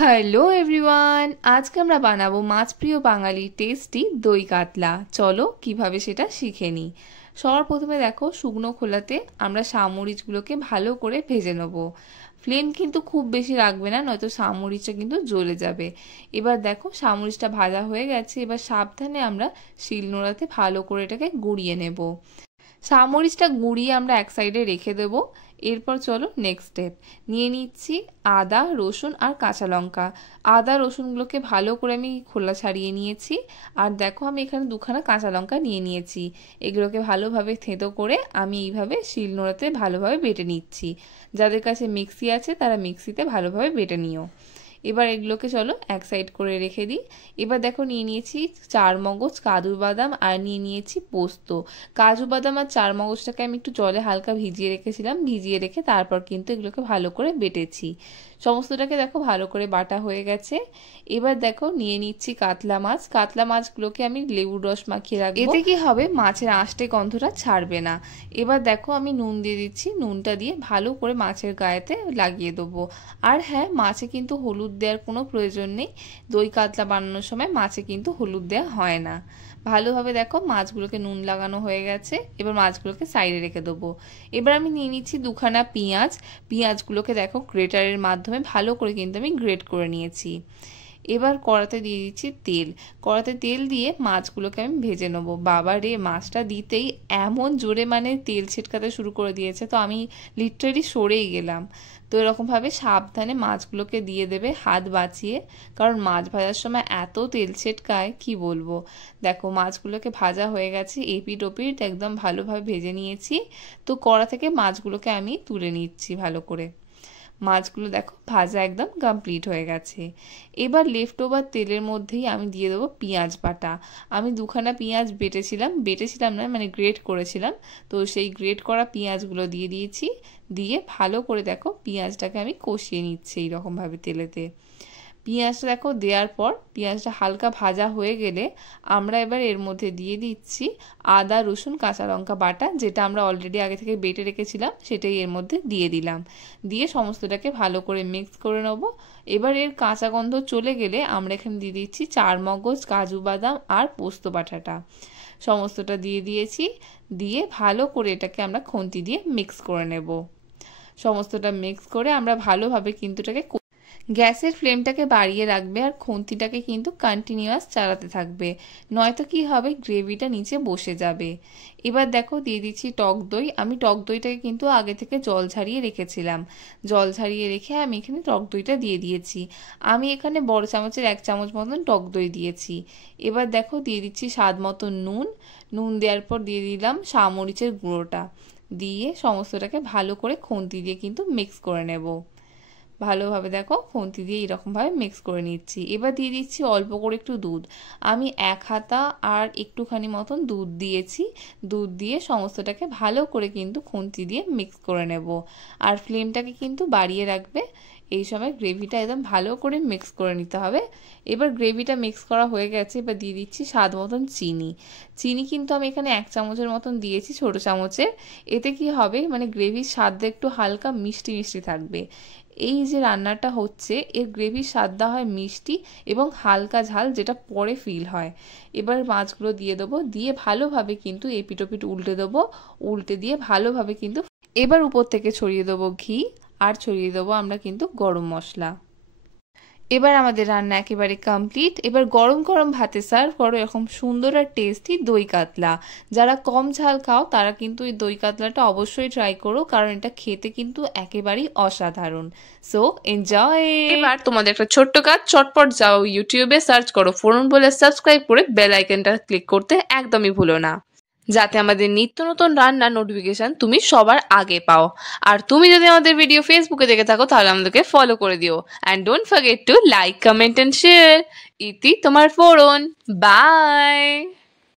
Hello everyone, আজকে আমরা বানাবো মাছ প্রিয় বাঙালি টেস্টি দই কাতলা। চলো কিভাবে সেটা শিখে নিই। সবার প্রথমে দেখো, শুকনো খোলাতে আমরা শামুরিচগুলোকে ভালো করে ভেজে নেব। ফ্লেম কিন্তু খুব বেশি রাখবে না, নয়তো শামুরিচটা কিন্তু জ্বলে যাবে। এবার দেখো শামুরিচটা ভাজা হয়ে গেছে। এবার সাবধানে আমরা শিলনোড়াতে ভালো করে এটাকে গুঁড়িয়ে নেব। শামরিচটা গুঁড়িয়ে আমরা এক সাইডে রেখে দেব। এরপর চলো নেক্সট স্টেপ নিয়ে নিচ্ছি আদা, রসুন আর কাঁচা লঙ্কা। আদা রসুনগুলোকে ভালো করে আমি খোলা ছাড়িয়ে নিয়েছি। আর দেখো আমি এখানে দুখানা কাঁচা লঙ্কা নিয়ে নিয়েছি। এগুলোকে ভালোভাবে থেঁতো করে আমি এইভাবে শিলনোড়াতে ভালোভাবে বেটে নিচ্ছি। যাদের কাছে মিক্সি আছে তারা মিক্সিতে ভালোভাবে বেটে নিও। এবার এগুলোকে চলো এক সাইড করে রেখে দিই। এবার দেখো নিয়ে নিয়েছি চারমগজ, কাজু বাদাম আর নিয়ে নিয়েছি পোস্ত। কাজু বাদাম আর চারমগজটাকে আমি একটু জলে হালকা ভিজিয়ে রেখেছিলাম। ভিজিয়ে রেখে তারপর কিন্তু এগুলোকে ভালো করে বেটেছি। সমস্তটাকে দেখো ভালো করে বাটা হয়ে গেছে। এবার দেখো নিয়ে নিচ্ছি কাতলা মাছ। কাতলা মাছগুলোকে আমি লেবুর রস মাখিয়ে রাখবো। এতে কি হবে, মাছের আঁশটে গন্ধটা ছাড়বে না। এবার দেখো আমি নুন দিয়ে দিচ্ছি। নুনটা দিয়ে ভালো করে মাছের গায়েতে লাগিয়ে দেবো। আর হ্যাঁ, মাছে কিন্তু হলুদ দেওয়ার কোনো প্রয়োজন নেই। দই কাতলা বানানোর সময় মাছে কিন্তু হলুদ দেওয়া হয় না। ভালোভাবে দেখো মাছগুলোকে নুন লাগানো হয়ে গেছে। এবার মাছগুলোকে সাইডে রেখে দেবো। এবার আমি নিয়ে নিচ্ছি দুখানা পেঁয়াজ। পেঁয়াজগুলোকে দেখো গ্রেটারের মাধ্যমে ভালো করে কিন্তু আমি গ্রেট করে নিয়েছি। এবার কড়াতে দিয়ে দিচ্ছি তেল। কড়াতে তেল দিয়ে মাছগুলোকে আমি ভেজে নেবো। বাবা রে, মাছটা দিতেই এমন জোরে তেল ছিটকাতে শুরু করে দিয়েছে, তো আমি লিটারেলি সরেই গেলাম। তো এরকমভাবে সাবধানে মাছগুলোকে দিয়ে দেবে হাত বাঁচিয়ে, কারণ মাছ ভাজার সময় এত তেল ছিটকায় কি বলবো। দেখো মাছগুলোকে ভাজা হয়ে গেছে, এপিট ওপিট একদম ভালোভাবে ভেজে নিয়েছি। তো কড়া থেকে মাছগুলোকে আমি তুলে নিচ্ছি ভালো করে। মাছগুলো দেখো ভাজা একদম কমপ্লিট হয়ে গেছে। এবার লেফট ওভার তেলের মধ্যেই আমি দিয়ে দেবো পেঁয়াজ বাটা। আমি দুখানা পেঁয়াজ বেটেছিলাম না, গ্রেট করেছিলাম। তো সেই গ্রেট করা পেঁয়াজগুলো দিয়ে দিয়েছি। দিয়ে ভালো করে দেখো পেঁয়াজটাকে আমি কষিয়ে নিচ্ছি এইরকমভাবে তেলেতে। পেঁয়াজটা দেখো দেওয়ার পর পেঁয়াজটা হালকা ভাজা হয়ে গেলে আমরা এবার এর মধ্যে দিয়ে দিচ্ছি আদা, রসুন, কাঁচা লঙ্কা বাটা, যেটা আমরা অলরেডি আগে থেকে বেটে রেখেছিলাম সেটাই এর মধ্যে দিয়ে দিলাম। দিয়ে সমস্তটাকে ভালো করে মিক্স করে নেবো। এবার এর কাঁচা গন্ধ চলে গেলে আমরা এখানে দিয়ে দিচ্ছি চারমগজ, কাজু বাদাম আর পোস্ত বাটাটা। সমস্তটা দিয়ে দিয়েছি। দিয়ে ভালো করে এটাকে আমরা খুন্তি দিয়ে মিক্স করে নেব। সমস্তটা মিক্স করে আমরা ভালোভাবে কিন্তু এটাকে গ্যাসের ফ্লেমটাকে বাড়িয়ে রাখবে আর খুন্তিটাকে কিন্তু কন্টিনিউয়াস চালাতে থাকবে, নয়তো কি হবে, গ্রেভিটা নিচে বসে যাবে। এবার দেখো দিয়ে দিচ্ছি টক দই। আমি টক দইটাকে কিন্তু আগে থেকে জল ঝারিয়ে রেখেছিলাম। জল ঝারিয়ে রেখে আমি এখানে টক দইটা দিয়ে দিয়েছি। আমি এখানে বড় চামচের 1 চামচ মতন টক দই দিয়েছি। এবার দেখো দিয়ে দিচ্ছি স্বাদ মতো নুন। নুন দেওয়ার পর দিয়ে দিলাম শামরিচের গুঁড়োটা। দিয়ে সমস্তটাকে ভালো করে খুন্তি দিয়ে কিন্তু মিক্স করে নেব। ভালোভাবে দেখো খুন্তি দিয়ে এরকমভাবে মিক্স করে নিচ্ছি। এবার দিয়ে দিচ্ছি অল্প করে একটু দুধ। আমি 1 হাতা আর একটুখানি মতন দুধ দিয়েছি। দুধ দিয়ে সমস্তটাকে ভালো করে কিন্তু খুন্তি দিয়ে মিক্স করে নেব। আর ফ্লেমটাকে কিন্তু বাড়িয়ে রাখবে। এই সময় গ্রেভিটা একদম ভালো করে মিক্স করে নিতে হবে। এবার গ্রেভিটা মিক্স করা হয়ে গেছে। এবার দিয়ে দিচ্ছি স্বাদ মতন চিনি। চিনি কিন্তু আমি এখানে 1 চামচের মতন দিয়েছি, ছোট চামচের। এতে কি হবে, গ্রেভির স্বাদটা একটু হালকা মিষ্টি মিষ্টি থাকবে। এই যে রান্নাটা হচ্ছে এর গ্রেভির স্বাদটা হয় মিষ্টি এবং হালকা ঝাল, যেটা পরে ফিল হয়। এবার মাছগুলো দিয়ে দেবো। দিয়ে ভালোভাবে কিন্তু এপিট ওপিট উল্টে দেবো। উল্টে দিয়ে ভালোভাবে কিন্তু এবার উপর থেকে ছড়িয়ে দেবো ঘি আর ছড়িয়ে দেবো আমরা কিন্তু গরম মশলা। এবার আমাদের রান্না একেবারে কমপ্লিট। এবার গরম গরম ভাতে সার্ভ করো এরকম সুন্দর আর টেস্টি দই কাতলা। যারা কম ঝাল খাও তারা কিন্তু এই দই কাতলাটা অবশ্যই ট্রাই করো, কারণ এটা খেতে কিন্তু একেবারেই অসাধারণ। So enjoy. এবার তোমাদের একটা ছোট্ট কাজ, চটপট যাও ইউটিউবে সার্চ করো ফোরন বলে, সাবস্ক্রাইব করে বেল আইকনটা ক্লিক করতে একদমই ভুলো না, যাতে আমাদের নিত্য নতুন রান্নার নোটিফিকেশন তুমি সবার আগে পাও। আর তুমি যদি আমাদের ভিডিও ফেসবুকে দেখে থাকো তাহলে আমাদেরকে ফলো করে দিও। And don't forget to like, comment and share. ইতি তোমার ফোরন। বাই।